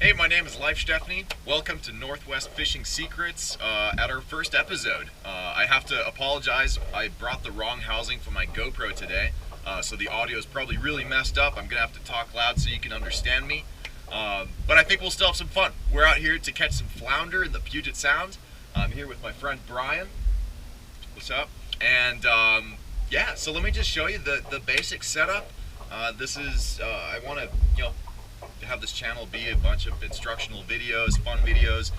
Hey, my name is Life Stephanie. Welcome to Northwest Fishing Secrets at our first episode. I have to apologize. I brought the wrong housing for my GoPro today, so the audio is probably really messed up. I'm gonna have to talk loud so you can understand me. But I think we'll still have some fun. We're out here to catch some flounder in the Puget Sound. I'm here with my friend Brian. What's up? And yeah, so let me just show you the basic setup. This is, I want to, have this channel be a bunch of instructional videos, fun videos,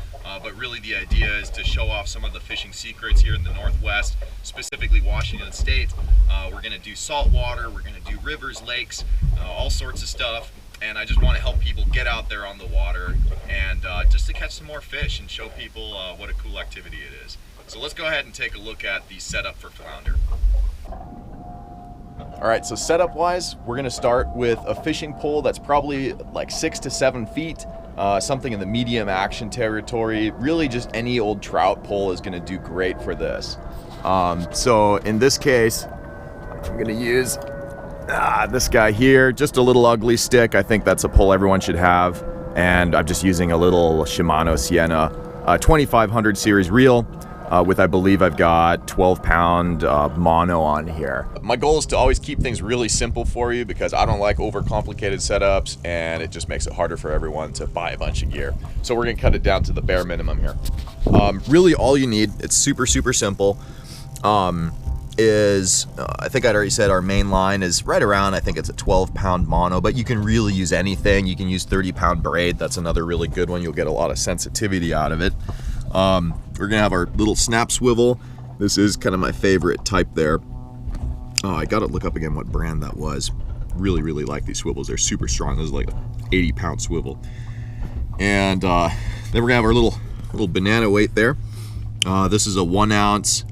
but really the idea is to show off some of the fishing secrets here in the Northwest, specifically Washington State. We're going to do saltwater, we're going to do rivers, lakes, all sorts of stuff, and I just want to help people get out there on the water and just to catch some more fish and show people what a cool activity it is. So let's go ahead and take a look at the setup for flounder. All right, so setup wise, we're gonna start with a fishing pole that's probably like 6 to 7 feet, something in the medium action territory. Really just any old trout pole is gonna do great for this. So in this case, I'm gonna use this guy here, just a little ugly stick. I think that's a pole everyone should have. And I'm just using a little Shimano Sienna 2500 series reel. With, I believe I've got 12-pound mono on here. My goal is to always keep things really simple for you because I don't like overcomplicated setups and it just makes it harder for everyone to buy a bunch of gear. So we're gonna cut it down to the bare minimum here. Really all you need, it's super simple, is, I think I'd already said our main line is right around, I think it's a 12-pound mono, but you can really use anything. You can use 30-pound braid, that's another really good one. You'll get a lot of sensitivity out of it. We're gonna have our little snap swivel. This is kind of my favorite type there. Oh, I gotta look up again what brand that was. Really like these swivels. They're super strong. This is like an 80-pound swivel. And then we're gonna have our little banana weight there. This is a 1 ounce.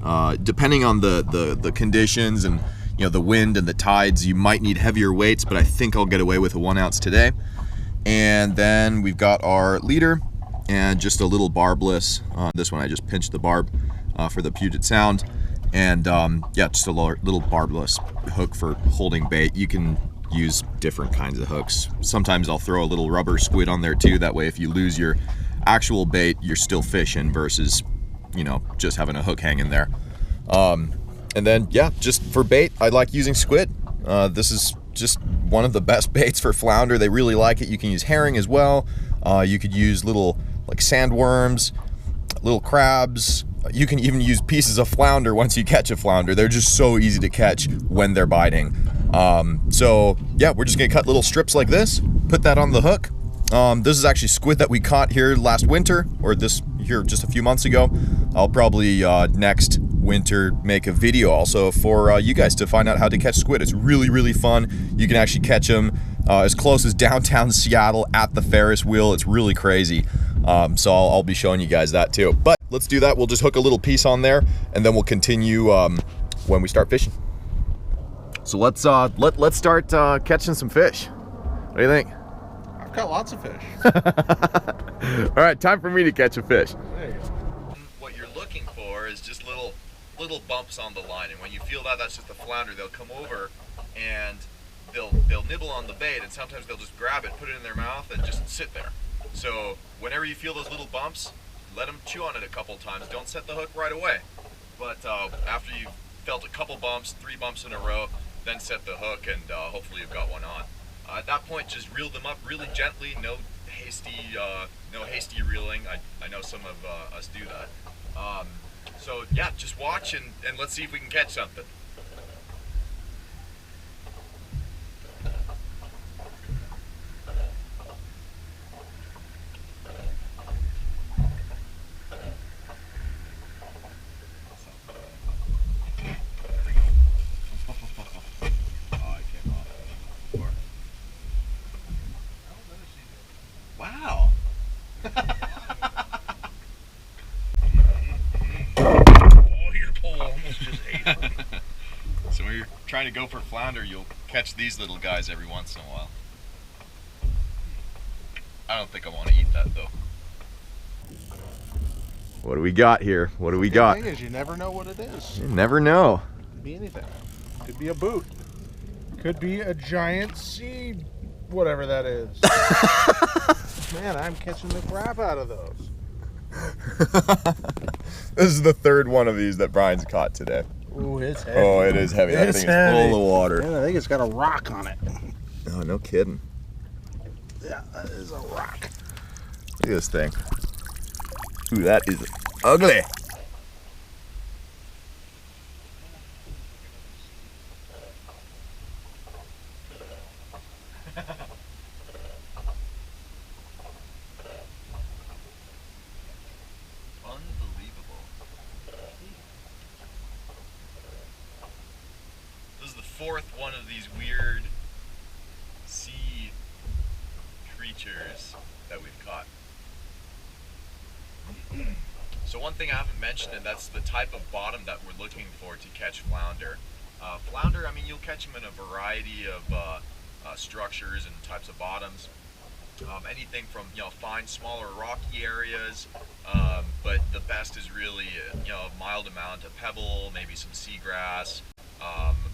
Depending on the conditions and the wind and the tides, you might need heavier weights, but I think I'll get away with a 1 ounce today. And then we've got our leader. And just a little barbless. This one I just pinched the barb for the Puget Sound. And yeah, just a little barbless hook for holding bait. You can use different kinds of hooks. Sometimes I'll throw a little rubber squid on there too. That way if you lose your actual bait, you're still fishing versus, just having a hook hanging there. And then, yeah, just for bait, I like using squid. This is just one of the best baits for flounder. They really like it. You can use herring as well. You could use little like sandworms, little crabs. You can even use pieces of flounder once you catch a flounder. They're just so easy to catch when they're biting. So yeah, we're just gonna cut little strips like this, put that on the hook. This is actually squid that we caught here last winter, or this here just a few months ago. I'll probably next winter make a video also for you guys to find out how to catch squid. It's really fun. You can actually catch them as close as downtown Seattle at the Ferris wheel. It's really crazy. So I'll be showing you guys that too. But let's do that. We'll just hook a little piece on there and then we'll continue when we start fishing. So let's start catching some fish. What do you think? I've caught lots of fish. All right, time for me to catch a fish. There you go. What you're looking for is just little bumps on the line, and when you feel that that's just a flounder, they'll come over and they'll nibble on the bait, and sometimes they'll just grab it, put it in their mouth, and just sit there. So whenever you feel those little bumps, let them chew on it a couple times. Don't set the hook right away, but after you've felt a couple bumps, 3 bumps in a row, then set the hook, and hopefully you've got one on. At that point, just reel them up really gently. No hasty reeling. I know some of us do that. So yeah, just watch and let's see if we can catch something. Wow. Oh, your pole almost just ate it. So when you're trying to go for flounder, you'll catch these little guys every once in a while. I don't think I want to eat that though. What do we got here? What do we got? The thing is, you never know what it is. You never know. Could be anything. Could be a boot. Could be a giant sea, whatever that is. Man, I'm catching the crap out of those. This is the third one of these that Brian's caught today. Ooh, it's heavy. Oh, it is heavy. That thing is full of water. Man, I think it's got a rock on it. Oh, no kidding. Yeah, that is a rock. Look at this thing. Ooh, that is ugly. Unbelievable. This is the fourth one of these weird sea creatures that we've caught. So one thing I haven't mentioned, and that's the type of bottom that we're looking for to catch flounder. Flounder, I mean, you'll catch them in a variety of structures and types of bottoms. Anything from, you know, fine, smaller, rocky areas, but the best is really, you know, a mild amount of pebble, maybe some seagrass,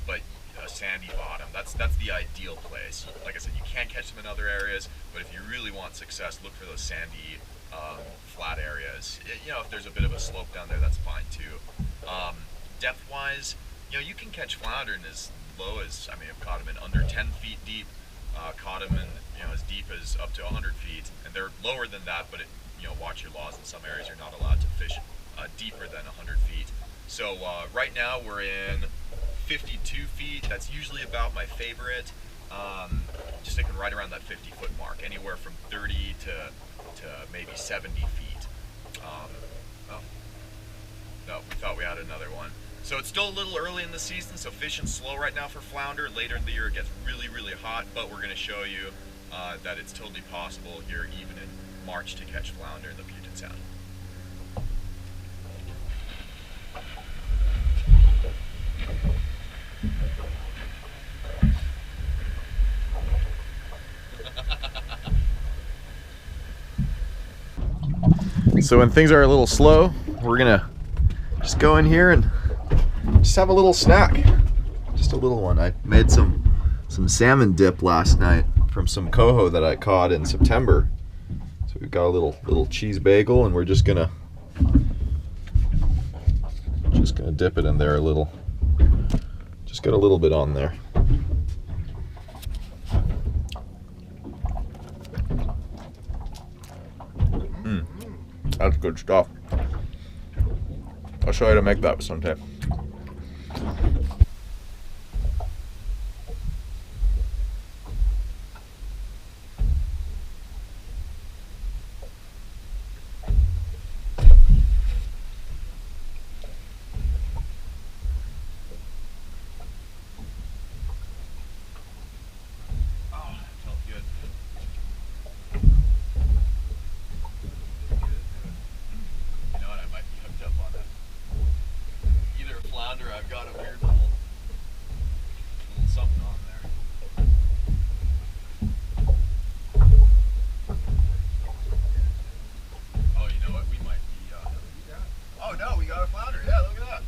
but a sandy bottom. That's the ideal place. Like I said, you can catch them in other areas, but if you really want success, look for those sandy, flat areas. You know, if there's a bit of a slope down there, that's fine too. Depth-wise, you know, you can catch flounder in as low as, I mean, I've caught them in under 10 feet deep, caught them in, you know, as deep as up to 100 feet, and they're lower than that, but you know, watch your laws. In some areas, you're not allowed to fish deeper than 100 feet. So right now we're in 52 feet. That's usually about my favorite. Just sticking right around that 50-foot mark, anywhere from 30 to maybe 70 feet. Oh, no, we thought we had another one. So it's still a little early in the season, so fishing slow right now for flounder. Later in the year it gets really, really hot, but we're going to show you that it's totally possible here, even in March, to catch flounder in the Puget Sound. So when things are a little slow, we're gonna just go in here and just have a little snack. Just a little one. I made some salmon dip last night from some coho that I caught in September. So we've got a little cheese bagel, and we're just gonna dip it in there a little. Just get a little bit on there. That's good stuff. I'll show you how to make that sometime. I've got a weird little something on there. Oh, you know what? We might be. Oh no, we got a flounder. Yeah, look at that.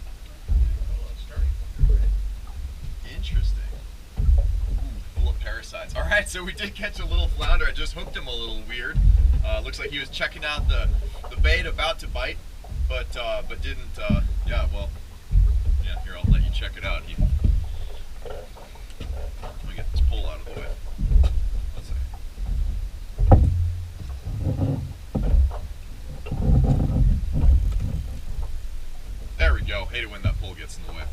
Interesting. Ooh, full of parasites. All right, so we did catch a little flounder. I just hooked him a little weird. Looks like he was checking out the bait, about to bite, but didn't. Yeah, well. Yeah, here, I'll let you check it out. Let me get this pole out of the way. Let's see. There we go. Hate it when that pole gets in the way.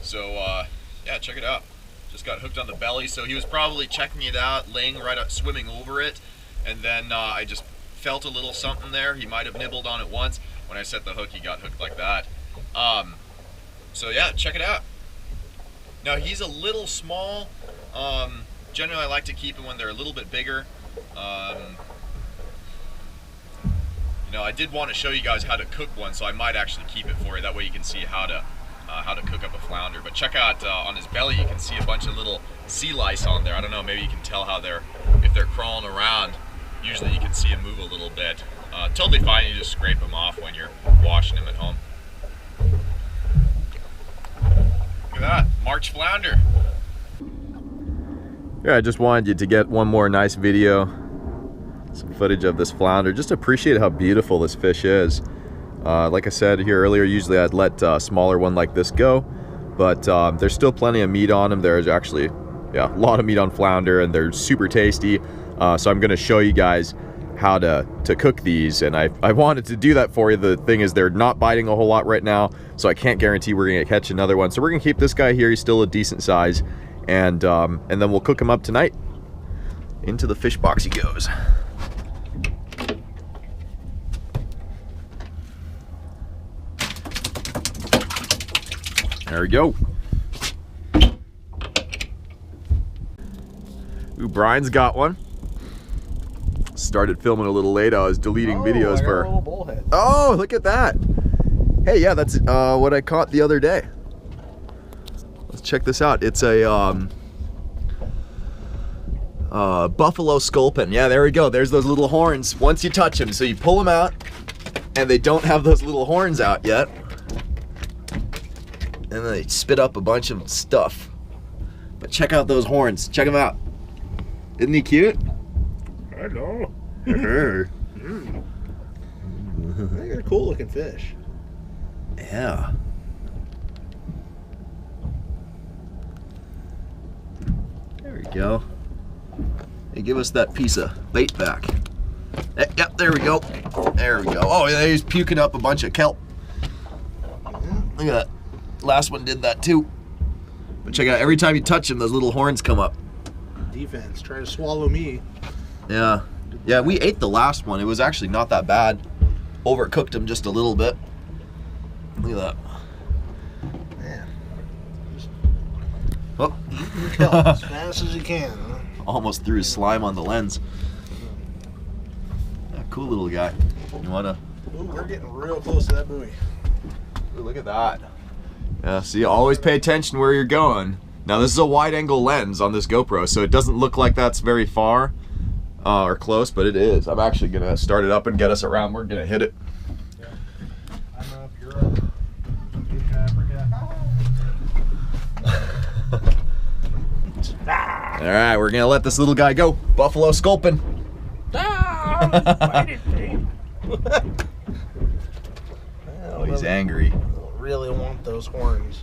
So, yeah, check it out. Just got hooked on the belly, so he was probably checking it out, laying right up, swimming over it, and then I just felt a little something there. He might have nibbled on it once. When I set the hook, he got hooked like that. So yeah, check it out. Now he's a little small. Generally I like to keep them when they're a little bit bigger. You know, I did want to show you guys how to cook one, so I might actually keep it for you. That way you can see how to cook up a flounder. But check out on his belly, you can see a bunch of little sea lice on there. I don't know, maybe you can tell how if they're crawling around. Usually you can see them move a little bit. Totally fine. You just scrape them off when you're washing them at home. Look at that, March flounder. Yeah, I just wanted you to get one more nice video. some footage of this flounder. Just appreciate how beautiful this fish is. Like I said here earlier, usually I'd let a smaller one like this go, but there's still plenty of meat on them. There's actually, yeah, a lot of meat on flounder, and they're super tasty. So I'm going to show you guys how to cook these, and I wanted to do that for you. The thing is, they're not biting a whole lot right now, so I can't guarantee we're going to catch another one. So we're going to keep this guy here. He's still a decent size, and then we'll cook him up tonight. Into the fish box he goes. There we go. Ooh, Brian's got one. Started filming a little late. I was deleting videos for. A little bullhead. Oh, look at that. Hey, yeah, that's what I caught the other day. Let's check this out. It's a buffalo sculpin. Yeah, there we go. There's those little horns once you touch them. So you pull them out, and they don't have those little horns out yet. And then they spit up a bunch of stuff. But check out those horns. Check them out. Isn't he cute? I know. I think they're cool looking fish. Yeah. There we go. Hey, give us that piece of bait back. Yep, there we go. There we go. Oh, yeah, he's puking up a bunch of kelp. Look at that. Last one did that too. But check out, every time you touch him, those little horns come up. Defense, try to swallow me. Yeah. Yeah, we ate the last one. It was actually not that bad. Overcooked him just a little bit. Look at that. Man. Just Oh. eat your kelp as fast as you can. Huh? Almost threw his slime on the lens. Yeah, cool little guy. You wanna? Ooh, we're getting real close to that buoy. Ooh, look at that. Yeah, see, always pay attention where you're going. Now, this is a wide-angle lens on this GoPro, so it doesn't look like that's very far or close, but it is. I'm actually going to start it up and get us around. We're going to hit it. Yeah. I'm up, you're up. East Africa. All right, we're going to let this little guy go. Buffalo sculpin. Bite it, babe. Oh, he's angry. Really want those horns.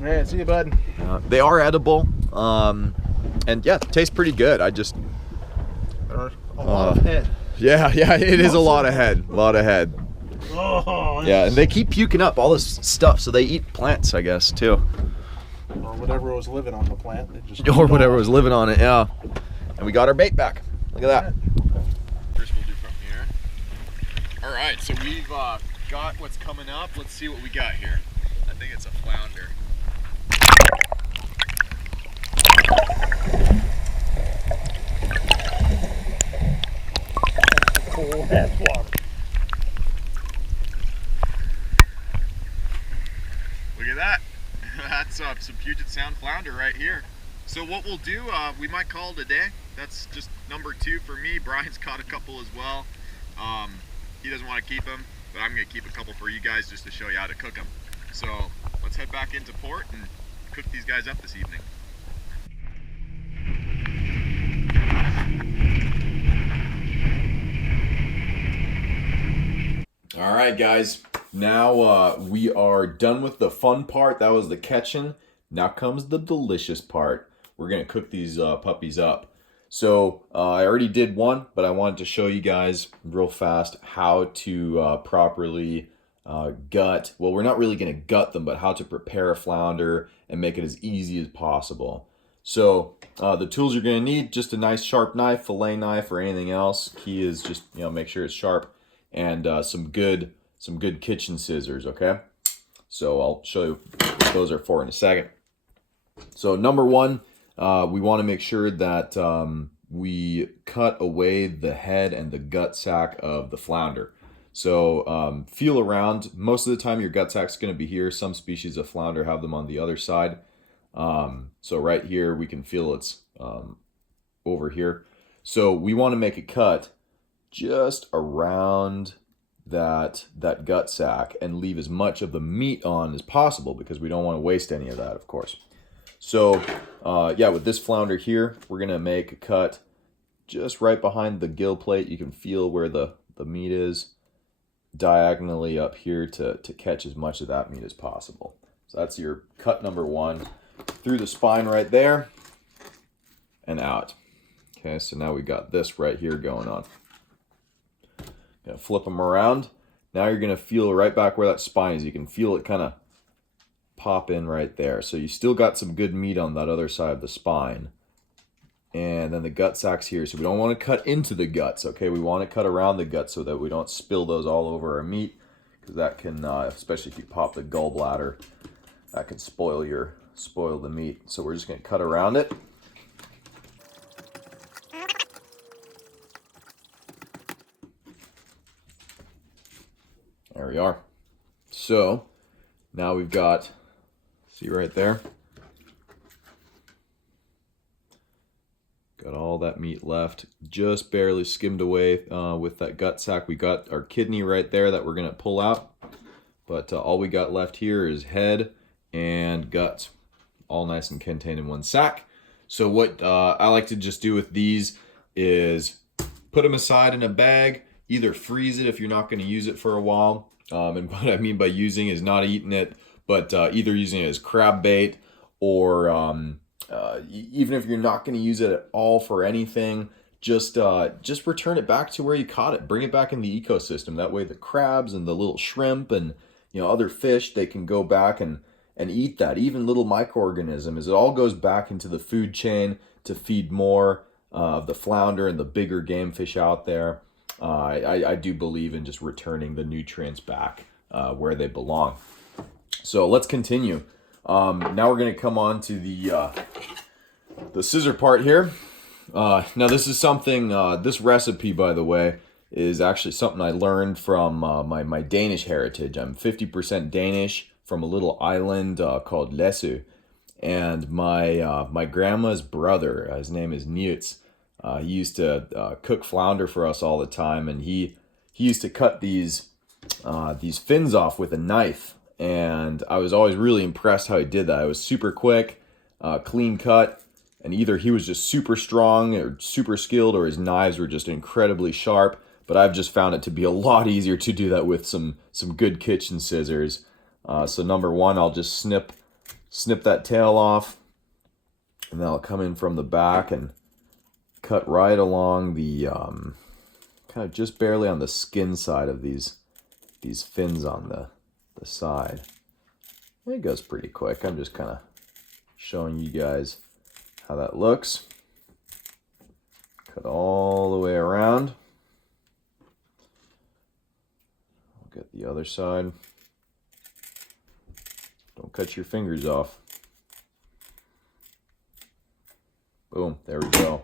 All right, see you, bud. They are edible, and yeah, taste pretty good. I just There's a lot of head. yeah, it is a lot of head, Oh, Yeah, and they keep puking up all this stuff, so they eat plants, I guess, too, or whatever was living on the plant. They just or whatever was living on it. Yeah, and we got our bait back. Look at that. First we'll do from here. All right, so we've got what's coming up. Let's see what we got here. I think it's a flounder. cool ass water. Look at that. That's some Puget Sound flounder right here. So what we'll do, we might call it a day. That's just number 2 for me. Brian's caught a couple as well. He doesn't want to keep them, but I'm going to keep a couple for you guys just to show you how to cook them. So let's head back into port and cook these guys up this evening. All right, guys. Now we are done with the fun part. That was the catching. Now comes the delicious part. We're gonna cook these puppies up. So I already did one, but I wanted to show you guys real fast how to properly gut. Well, we're not really gonna gut them, but how to prepare a flounder and make it as easy as possible. So the tools you're gonna need: just a nice sharp knife, fillet knife, or anything else. Key is just make sure it's sharp, and some good kitchen scissors. Okay, so I'll show you what those are for in a second. So number one, we want to make sure that we cut away the head and the gut sac of the flounder. So feel around. Most of the time your gut sac is going to be here. Some species of flounder have them on the other side. So right here we can feel it's over here. So we want to make a cut just around that gut sac and leave as much of the meat on as possible, because we don't want to waste any of that, of course. So yeah, with this flounder here, we're gonna make a cut just right behind the gill plate. You can feel where the meat is, diagonally up here to catch as much of that meat as possible. So that's your cut number 1, through the spine right there and out. Okay, so now we got this right here going on. Gonna flip them around. Now you're gonna feel right back where that spine is. You can feel it kind of pop in right there. So you still got some good meat on that other side of the spine. And then the gut sacs here. So we don't want to cut into the guts, okay? We want to cut around the guts so that we don't spill those all over our meat, because that can, especially if you pop the gallbladder, that can spoil the meat. So we're just gonna cut around it. There we are. So now we've got, see right there? Got all that meat left, just barely skimmed away with that gut sac. We got our kidney right there that we're gonna pull out, but all we got left here is head and guts, all nice and contained in one sack. So what I like to just do with these is put them aside in a bag, either freeze it if you're not gonna use it for a while. And what I mean by using is not eating it, but either using it as crab bait, or even if you're not going to use it at all for anything, just return it back to where you caught it. Bring it back in the ecosystem. That way the crabs and the little shrimp and other fish, they can go back and eat that. Even little microorganisms, it all goes back into the food chain to feed more of the flounder and the bigger game fish out there. I do believe in just returning the nutrients back where they belong. So let's continue. Now we're going to come on to the scissor part here. Now this is something, this recipe, by the way, is actually something I learned from my Danish heritage. I'm 50% Danish, from a little island called Læsø. And my grandma's brother, his name is Niels, he used to cook flounder for us all the time, and he used to cut these fins off with a knife, and I was always really impressed how he did that. It was super quick, clean cut, and either he was just super strong or super skilled, or his knives were just incredibly sharp. But I've just found it to be a lot easier to do that with some good kitchen scissors. So number 1, I'll just snip that tail off, and then I'll come in from the back and cut right along the kind of just barely on the skin side of these fins on the side. It goes pretty quick. I'm just kind of showing you guys how that looks. Cut all the way around. I'll get the other side. Don't cut your fingers off. Boom, there we go.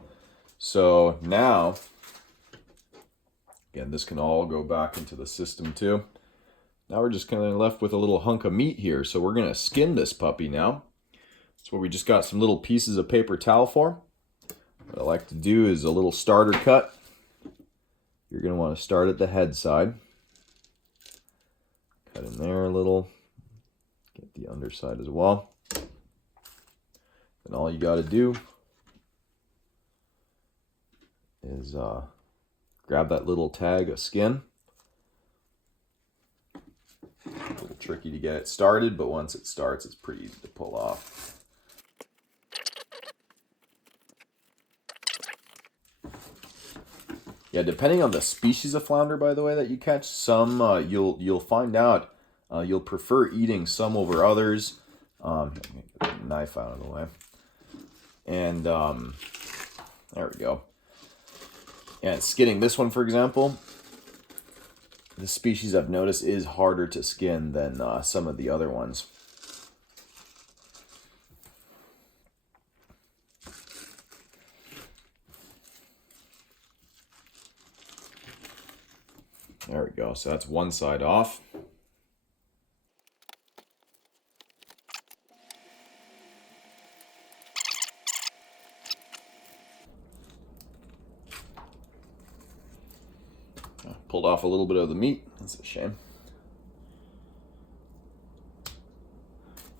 So now, again, this can all go back into the system too. Now we're just kind of left with a little hunk of meat here. So we're going to skin this puppy now. That's what we just got some little pieces of paper towel for. What I like to do is a little starter cut. You're going to want to start at the head side. Cut in there a little. Get the underside as well. And all you got to do is grab that little tag of skin. A little tricky to get it started, but once it starts, it's pretty easy to pull off. Yeah, depending on the species of flounder, by the way, that you catch, some you'll find out you'll prefer eating some over others. Get the knife out of the way, and there we go. And skinning this one, for example, this species I've noticed is harder to skin than some of the other ones. There we go. So that's one side off. Pulled off a little bit of the meat. That's a shame.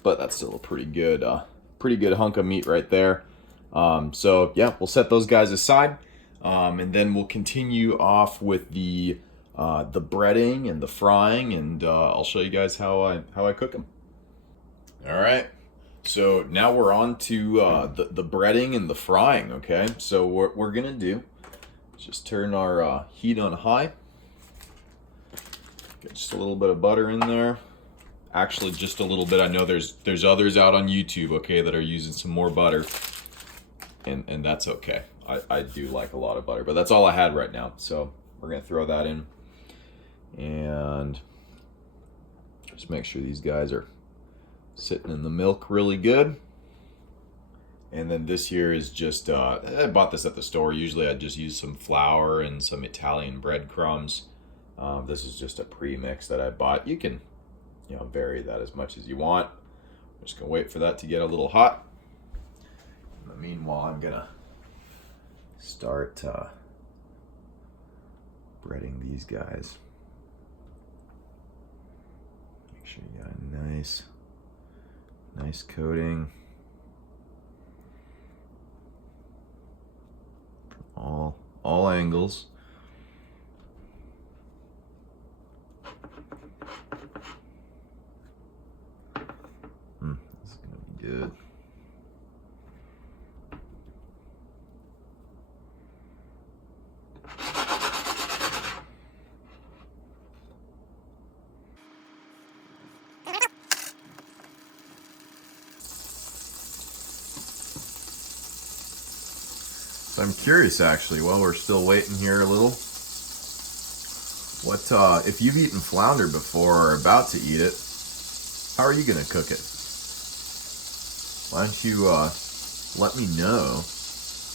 But that's still a pretty good hunk of meat right there. So yeah, we'll set those guys aside. And then we'll continue off with the breading and the frying, and I'll show you guys how I cook them. All right. So now we're on to the breading and the frying. Okay. So what we're gonna do is just turn our heat on high. Get just a little bit of butter in there. Actually, just a little bit. I know there's others out on YouTube, okay, that are using some more butter, and that's okay. I do like a lot of butter, but that's all I had right now. So we're gonna throw that in, and just make sure these guys are sitting in the milk really good. And then this here is just I bought this at the store. Usually I just use some flour and some Italian breadcrumbs. This is just a pre-mix that I bought. You can, vary that as much as you want. I'm just gonna wait for that to get a little hot. In the meanwhile, I'm gonna start breading these guys. Make sure you got a nice coating from all angles. This is gonna be good. So I'm curious, actually, while we're still waiting here a little, what if you've eaten flounder before or about to eat it, how are you gonna cook it? Why don't you let me know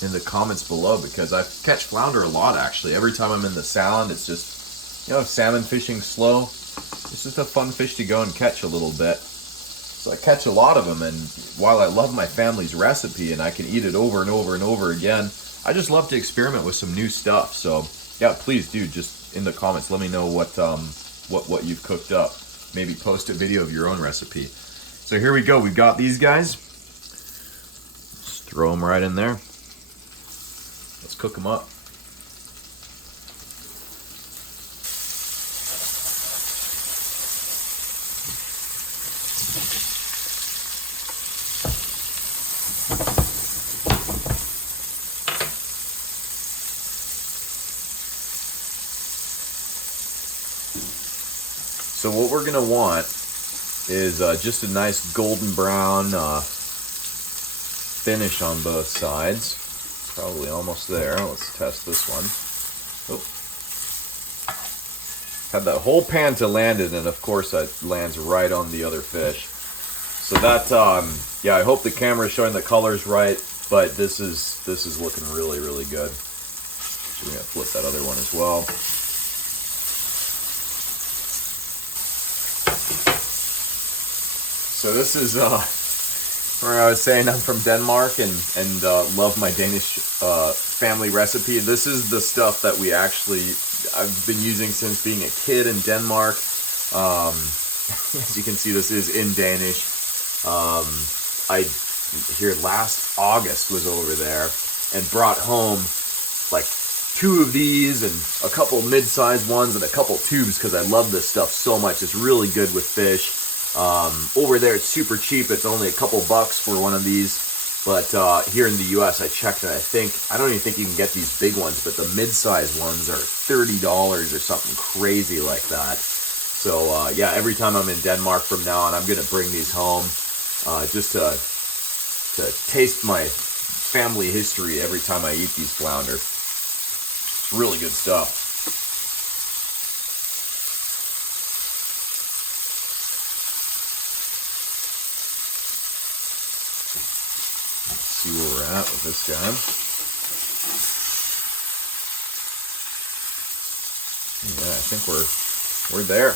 in the comments below, because I catch flounder a lot, actually. Every time I'm in the Sound, it's just, salmon fishing slow. It's just a fun fish to go and catch a little bit. So I catch a lot of them, and while I love my family's recipe and I can eat it over and over and over again, I just love to experiment with some new stuff. So yeah, please do, just in the comments, let me know what you've cooked up. Maybe post a video of your own recipe. So here we go. We've got these guys. Just throw them right in there. Let's cook them up. So what we're gonna want is just a nice golden brown finish on both sides. Probably almost there. Let's test this one. Oh. Had that whole pan to land in, and of course that lands right on the other fish. So that, yeah, I hope the camera is showing the colors right, but this is looking really, really good. So we're gonna flip that other one as well. So this is where I was saying I'm from Denmark and love my Danish family recipe. This is the stuff that I've been using since being a kid in Denmark. As you can see, this is in Danish. Last August was over there and brought home like 2 of these and a couple mid-sized ones and a couple tubes because I love this stuff so much. It's really good with fish. Over there it's super cheap. It's only a couple bucks for one of these, but here in the US I checked and I don't even think you can get these big ones, but the mid-sized ones are $30 or something crazy like that. So yeah, every time I'm in Denmark from now on, I'm gonna bring these home just to taste my family history every time I eat these flounder. It's really good stuff. See where we're at with this guy. Yeah, I think we're there.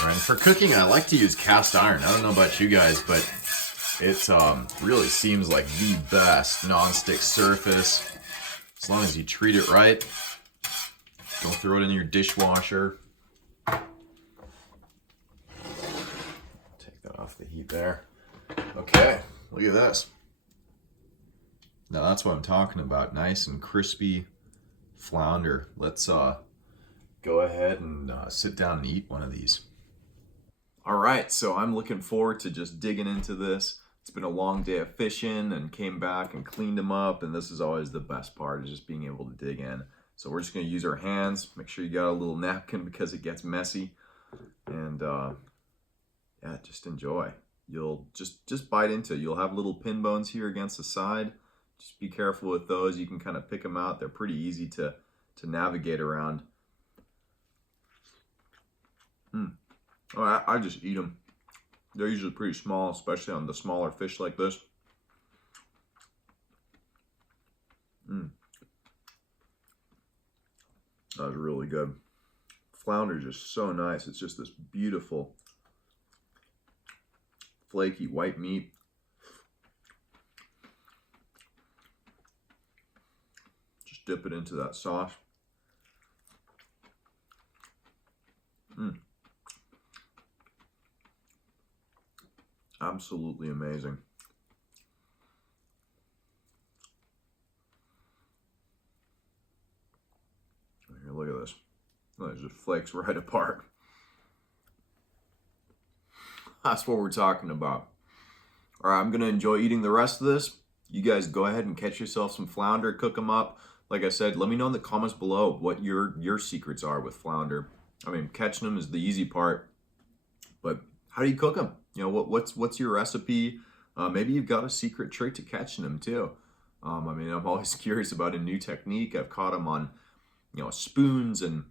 All right, for cooking, I like to use cast iron. I don't know about you guys, but it really seems like the best nonstick surface. As long as you treat it right. Don't throw it in your dishwasher. Take that off the heat there. Okay, look at this. Now that's what I'm talking about. Nice and crispy flounder. Let's go ahead and sit down and eat one of these. All right, so I'm looking forward to just digging into this. It's been a long day of fishing and came back and cleaned them up, and this is always the best part, is just being able to dig in. So we're just gonna use our hands. Make sure you got a little napkin because it gets messy. And yeah, just enjoy. You'll just bite into it. You'll have little pin bones here against the side. Just be careful with those. You can kind of pick them out. They're pretty easy to navigate around. Oh, I just eat them. They're usually pretty small, especially on the smaller fish like this. That was really good. Flounder is just so nice. It's just this beautiful, flaky white meat. Just dip it into that sauce. Absolutely amazing. Here, look at this. Look, it just flakes right apart. That's what we're talking about. All right, I'm gonna enjoy eating the rest of this. You guys go ahead and catch yourself some flounder, cook them up. Like I said, let me know in the comments below what your secrets are with flounder. I mean, catching them is the easy part, but how do you cook them? You know, what's your recipe? Maybe you've got a secret trick to catching them too. I mean, I'm always curious about a new technique. I've caught them on, you know, spoons and,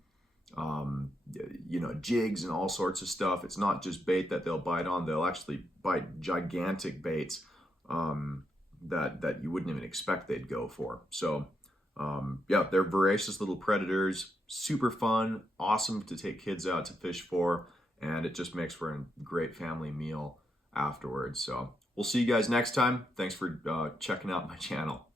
you know, jigs and all sorts of stuff. It's not just bait that they'll bite on. They'll actually bite gigantic baits that you wouldn't even expect they'd go for. So, yeah, they're voracious little predators. Super fun, awesome to take kids out to fish for. And it just makes for a great family meal afterwards. So we'll see you guys next time. Thanks for checking out my channel.